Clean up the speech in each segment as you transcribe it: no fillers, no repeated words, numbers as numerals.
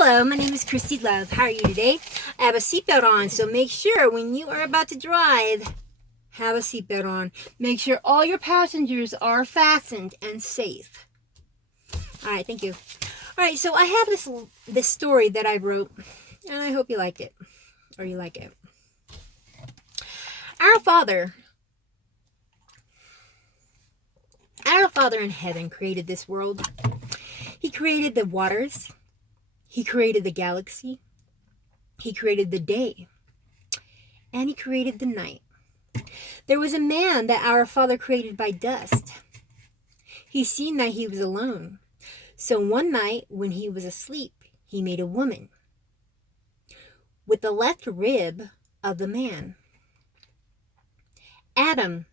Hello, my name is Cristie Love. How are you today? I have a seatbelt on, so make sure when you are about to drive, have a seatbelt on. Make sure all your passengers are fastened and safe. All right, thank you. All right, so I have this story that I wrote, and I hope you like it, or you like it. Our Father in heaven created this world. He created the waters. He created the galaxy. He created the day. And he created the night. There was a man that our Father created by dust. He seen that he was alone. So one night when he was asleep, he made a woman with the left rib of the man. Adam.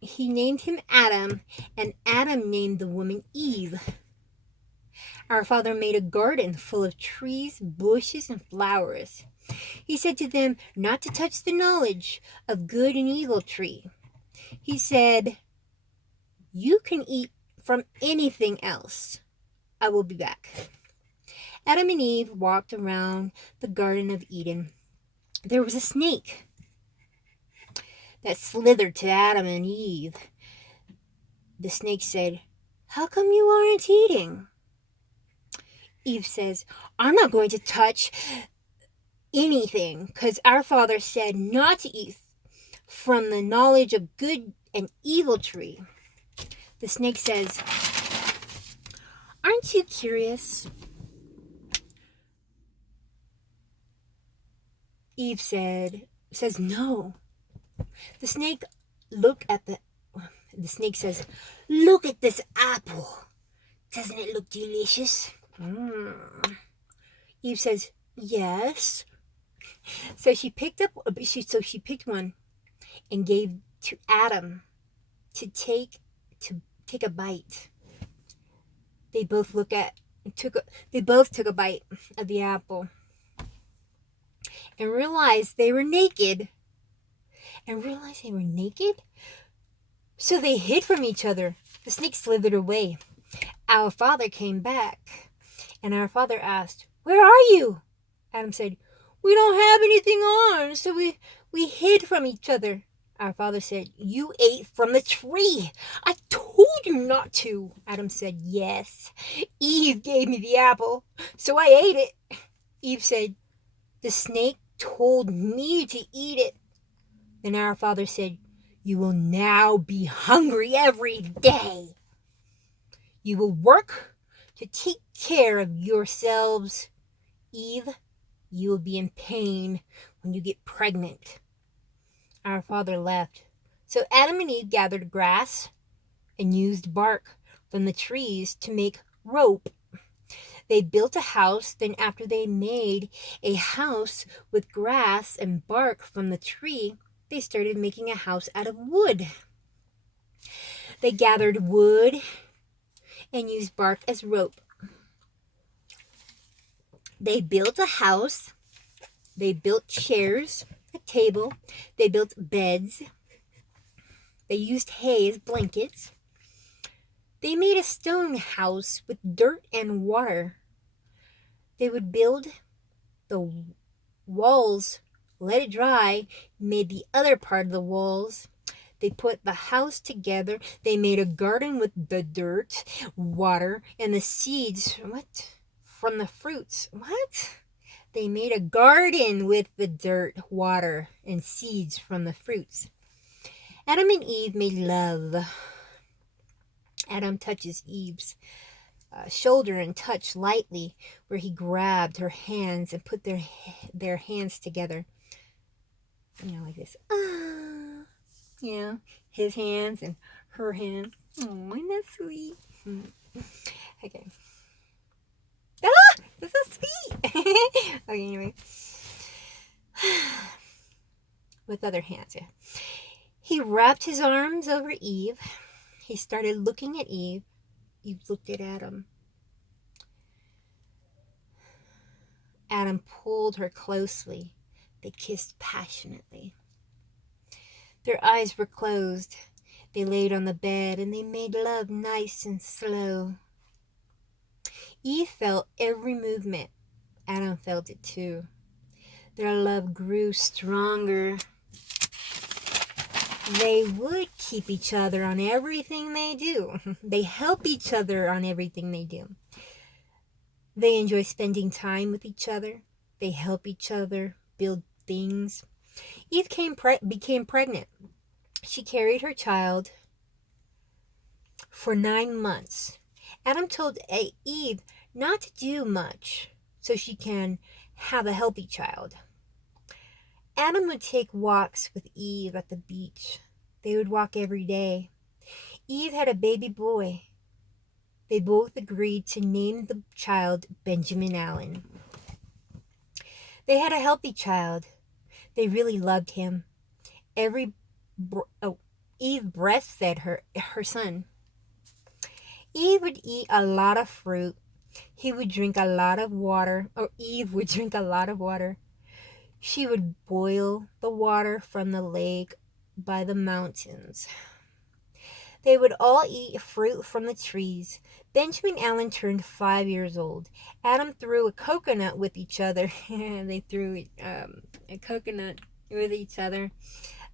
He named him Adam, and Adam named the woman Eve. Our Father made a garden full of trees, bushes, and flowers. He said to them not to touch the knowledge of good and evil tree. He said, "You can eat from anything else. I will be back." Adam and Eve walked around the Garden of Eden. There was a snake that slithered to Adam and Eve. The snake said, "How come you aren't eating?" Eve says, "I'm not going to touch anything because our Father said not to eat from the knowledge of good and evil tree." The snake says, "Aren't you curious?" Eve says, "No." The snake says, "Look at this apple. Doesn't it look delicious?" Eve says, "Yes." So she picked one and gave to Adam to take a bite. They both took a bite of the apple and realized they were naked. So they hid from each other. The snake slithered away. Our Father came back, and our Father asked, "Where are you?" Adam said, "We don't have anything on, so we hid from each other." Our Father said, "You ate from the tree. I told you not to." Adam said, "Yes. Eve gave me the apple, so I ate it." Eve said, "The snake told me to eat it." Then our Father said, "You will now be hungry every day. You will work to take care of yourselves. Eve, you will be in pain when you get pregnant." Our Father left. So Adam and Eve gathered grass and used bark from the trees to make rope. They built a house. Then after they made a house with grass and bark from the tree, they started making a house out of wood. They gathered wood and used bark as rope. They built a house. They built chairs, a table. They built beds. They used hay as blankets. They made a stone house with dirt and water. They would build the walls, let it dry, made the other part of the walls. They put the house together. They made a garden with the dirt, water, and the seeds. From the fruits. They made a garden with the dirt, water, and seeds from the fruits. Adam and Eve made love. Adam touches Eve's shoulder and touched lightly where he grabbed her hands and put their hands together. Like this. His hands and her hands. Oh, isn't that sweet? Okay. This is sweet. Okay, anyway. With other hands, yeah. He wrapped his arms over Eve. He started looking at Eve. Eve looked at Adam. Adam pulled her closely. They kissed passionately. Their eyes were closed. They laid on the bed and they made love nice and slow. Eve felt every movement. Adam felt it too. Their love grew stronger. They would keep each other on everything they do. They help each other on everything they do. They enjoy spending time with each other. They help each other build things. Eve became pregnant. She carried her child for 9 months. Adam told Eve not to do much so she can have a healthy child. Adam would take walks with Eve at the beach. They would walk every day. Eve had a baby boy. They both agreed to name the child Benjamin Allen. They had a healthy child. They really loved him. Eve breastfed her son. Eve would eat a lot of fruit. He would drink a lot of water, or Eve would drink a lot of water. She would boil the water from the lake by the mountains. They would all eat fruit from the trees. Benjamin Allen turned 5 years old. Adam threw a coconut with each other. They threw a coconut with each other,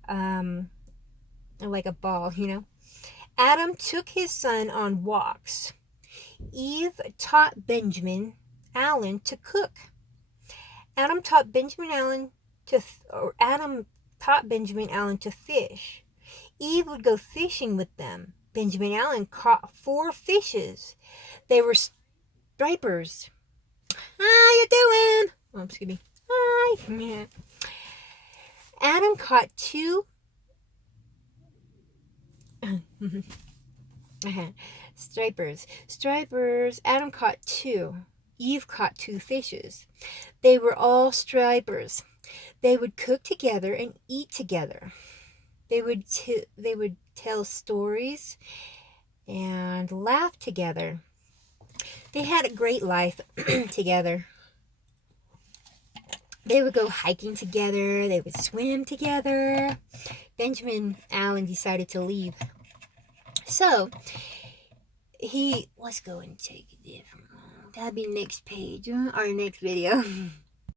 like a ball, Adam took his son on walks. Eve taught Benjamin Allen to cook. Adam taught Benjamin Allen to fish. Eve would go fishing with them. Benjamin Allen caught 4 fishes. They were stripers. How you doing? Oh, excuse me. Hi. Yeah. Adam caught 2 stripers. Adam caught 2. Eve caught 2 fishes. They were all stripers. They would cook together and eat together. They would tell stories and laugh together. They had a great life together. They would go hiking together. They would swim together. Benjamin Allen decided to leave. So, let's go and take a different one. That'll be next page or next video.